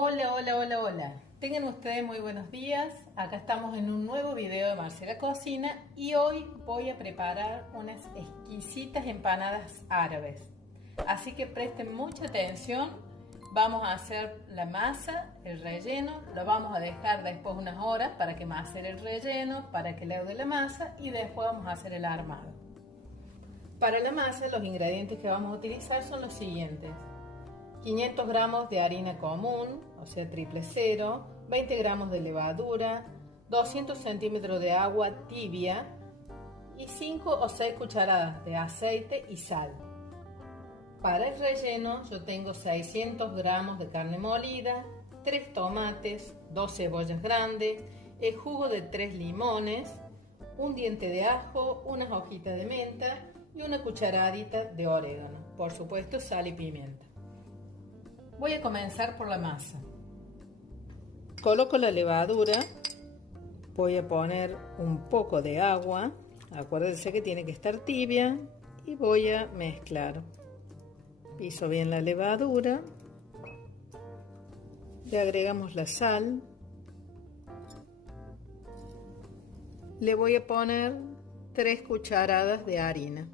Hola, hola, hola, hola. Tengan ustedes muy buenos días. Acá estamos en un nuevo video de Marcela Cocina y hoy voy a preparar unas exquisitas empanadas árabes. Así que presten mucha atención. Vamos a hacer la masa, el relleno. Lo vamos a dejar después unas horas para que macere el relleno, para que leude la masa y después vamos a hacer el armado. Para la masa, los ingredientes que vamos a utilizar son los siguientes: 500 gramos de harina común, o sea triple cero, 20 gramos de levadura, 200 centímetros de agua tibia y 5 o 6 cucharadas de aceite y sal. Para el relleno yo tengo 600 gramos de carne molida, 3 tomates, 2 cebollas grandes, el jugo de 3 limones, un diente de ajo, unas hojitas de menta y una cucharadita de orégano, por supuesto sal y pimienta. Voy a comenzar por la masa. Coloco la levadura, voy a poner un poco de agua, acuérdense que tiene que estar tibia, y voy a mezclar. Piso bien la levadura, le agregamos la sal, le voy a poner 3 cucharadas de harina.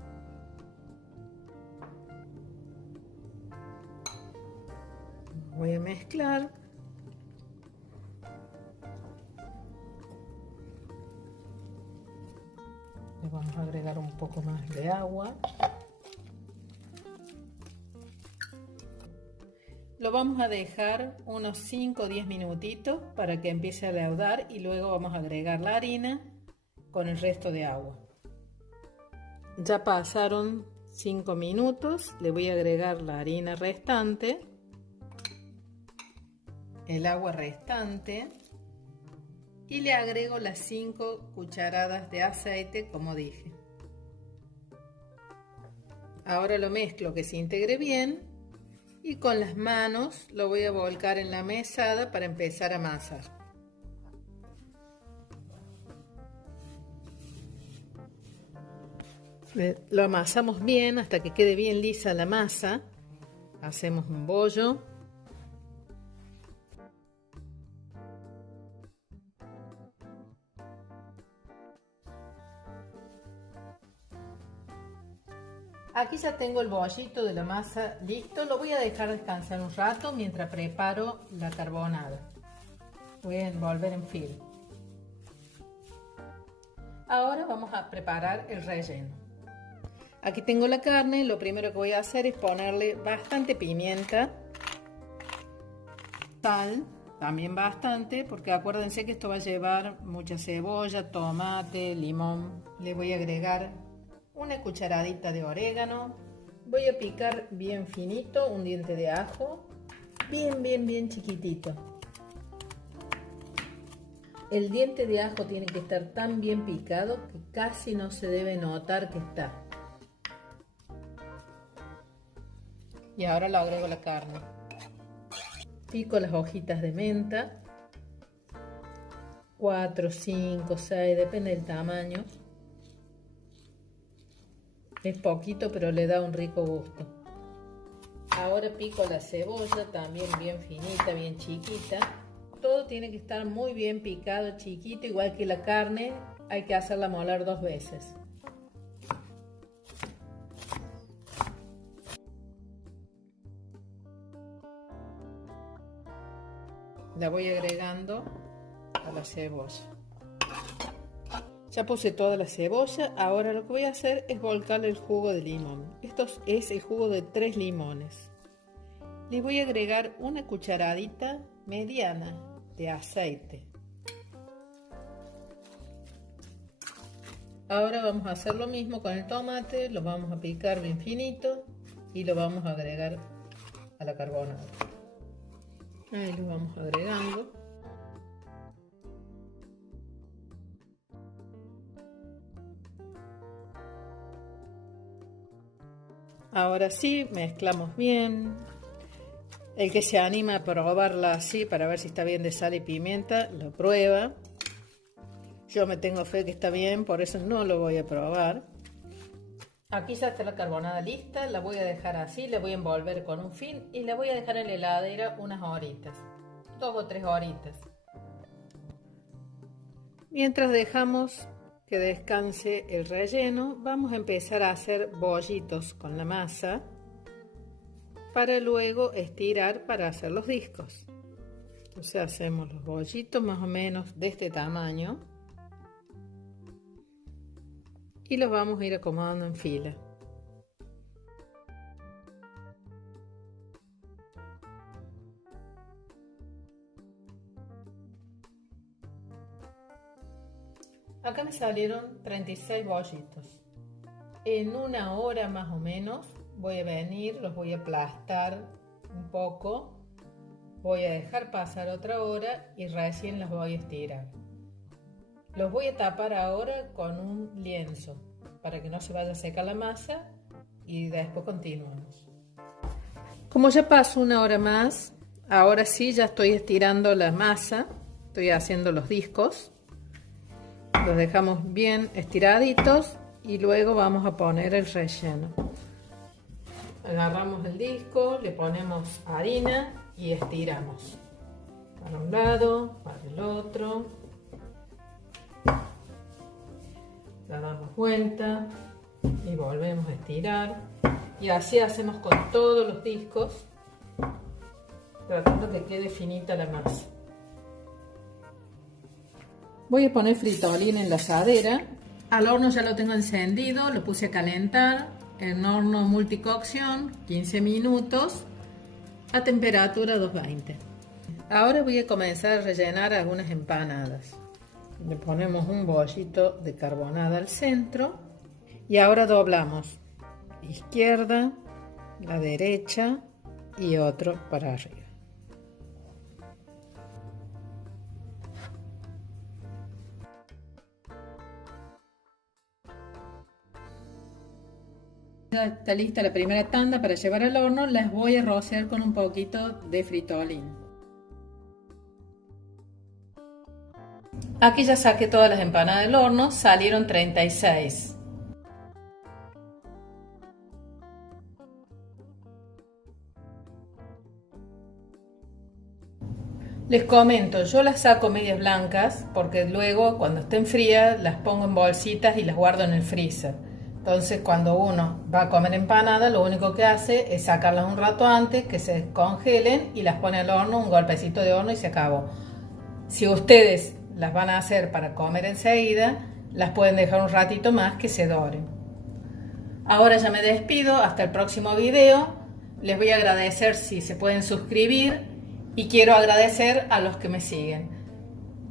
Voy a mezclar. Le vamos a agregar un poco más de agua. Lo vamos a dejar unos 5 o 10 minutitos para que empiece a leudar y luego vamos a agregar la harina con el resto de agua. Ya pasaron 5 minutos, le voy a agregar la harina restante, el agua restante y le agrego las 5 cucharadas de aceite como dije. Ahora lo mezclo que se integre bien y con las manos lo voy a volcar en la mesada para empezar a amasar. Lo amasamos bien hasta que quede bien lisa la masa. Hacemos un bollo. Aquí ya tengo el bollito de la masa listo, lo voy a dejar descansar un rato mientras preparo la carbonada. Voy a envolver en film. Ahora vamos a preparar el relleno. Aquí tengo la carne, lo primero que voy a hacer es ponerle bastante pimienta, sal, también bastante, porque acuérdense que esto va a llevar mucha cebolla, tomate, limón. Le voy a agregar una cucharadita de orégano, voy a picar bien finito un diente de ajo, bien chiquitito. El diente de ajo tiene que estar tan bien picado que casi no se debe notar que está. Y ahora le agrego la carne. Pico las hojitas de menta, 4, 5, 6, depende del tamaño. Es poquito, pero le da un rico gusto. Ahora pico la cebolla, también bien finita, bien chiquita. Todo tiene que estar muy bien picado, chiquito, igual que la carne. Hay que hacerla moler 2 veces. La voy agregando a la cebolla. Ya puse toda la cebolla, ahora lo que voy a hacer es volcarle el jugo de limón. Esto es el jugo de 3 limones. Le voy a agregar una cucharadita mediana de aceite. Ahora vamos a hacer lo mismo con el tomate, lo vamos a picar bien finito y lo vamos a agregar a la carbonara. Ahí lo vamos agregando. Ahora sí, mezclamos bien. El que se anima a probarla así para ver si está bien de sal y pimienta, lo prueba. Yo me tengo fe que está bien, por eso no lo voy a probar. Aquí ya está la carbonada lista, la voy a dejar así, la voy a envolver con un film y la voy a dejar en la heladera unas horitas. 2 o 3 horitas. Mientras dejamos que descanse el relleno, vamos a empezar a hacer bollitos con la masa para luego estirar para hacer los discos. Entonces hacemos los bollitos más o menos de este tamaño y los vamos a ir acomodando en fila. Acá me salieron 36 bollitos. En 1 hora más o menos voy a venir, los voy a aplastar un poco, voy a dejar pasar otra hora y recién los voy a estirar. Los voy a tapar ahora con un lienzo para que no se vaya a secar la masa y después continuamos. Como ya pasó 1 hora más, ahora sí ya estoy estirando la masa, estoy haciendo los discos. Los dejamos bien estiraditos y luego vamos a poner el relleno. Agarramos el disco, le ponemos harina y estiramos. Para un lado, para el otro. La damos vuelta y volvemos a estirar. Y así hacemos con todos los discos, tratando que quede finita la masa. Voy a poner fritolín en la asadera. Al horno ya lo tengo encendido, lo puse a calentar en horno multicocción, 15 minutos, a temperatura 220. Ahora voy a comenzar a rellenar algunas empanadas. Le ponemos un bollito de carbonada al centro y ahora doblamos izquierda, la derecha y otro para arriba. Ya está lista la primera tanda para llevar al horno. Las voy a rociar con un poquito de fritolín. Aquí ya saqué todas las empanadas del horno, salieron 36. Les comento, yo las saco medias blancas porque luego cuando estén frías las pongo en bolsitas y las guardo en el freezer. Entonces cuando uno va a comer empanada, lo único que hace es sacarlas un rato antes, que se descongelen y las pone al horno, un golpecito de horno y se acabó. Si ustedes las van a hacer para comer enseguida, las pueden dejar un ratito más que se doren. Ahora ya me despido, hasta el próximo video. Les voy a agradecer si se pueden suscribir y quiero agradecer a los que me siguen.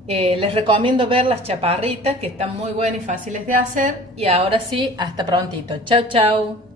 Les recomiendo ver las chaparritas que están muy buenas y fáciles de hacer. Y ahora sí, hasta prontito. Chau, chau.